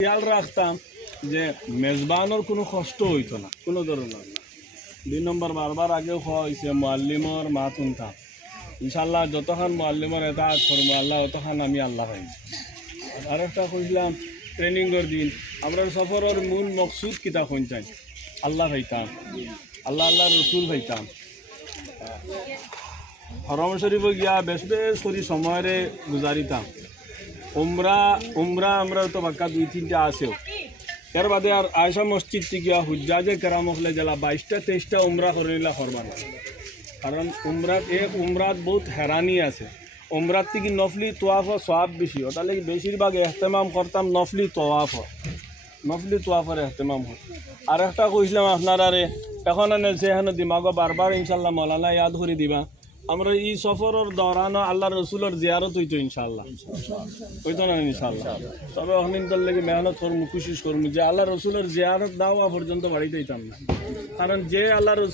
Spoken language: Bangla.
খেয়াল রাখতাম যে মেজবানোর কোনো কষ্ট হইতো না, কোনো ধরনের না। দুই নম্বর বারবার আগেও খাওয়া হয়েছে মোয়াল্লিমর মা তুনতাম ইনশাল্লাহ যতক্ষণ মোয়াল্লিমর এটা করব আল্লাহ অতক্ষণ আমি আল্লাহ পাই আর একটা কইলাম ট্রেনিংয়ের দিন আমরা সফরের মূল মকসুদ কিতা শুনতাম আল্লাহ ভাইতাম আল্লাহ আল্লাহ রসুল ভাইতাম হরম শরীফ গিয়া বেশ বেশ করি সময়ের গুজারিতাম উমরা উমরা আমরা তো বাক্কা দুই, তিনটা আছেও। এর বাদে আর আয়সা মসজিদ থেকে হুজ্জাজে কেরাম হলে জেলা বাইশটা, তেইশটা উমরা করে নিলা করবার। কারণ উমরাত এক উমরাত বহুত হেরানি আছে। উমরাত থেকে নফলি তোয়াফ সব বেশি। ওটা লাগে বেশিরভাগ এহতেমাম করতাম নফলি তোয়াফ নফলি তোয়াফের এহতেমাম হয়। আর একটা কইছিলাম আপনার আরে এখন এনে সেখানে দিমাগো বারবার ইনশাল্লাহ মৌলানা ইয়াদ করে দিবা। আমরা এই সফরের দৌরান আল্লাহ রসুলের জিয়ারত হইতো ইনশাল্লাহ হইতো না ইনশাল্লাহ তবে অহমিন তোর লেগে মেহনত করব কুশিস করব যে আল্লাহ রসুলের জিয়ারত দেওয়া পর্যন্ত বাড়িতে হইতাম না। কারণ যে আল্লাহ রসুল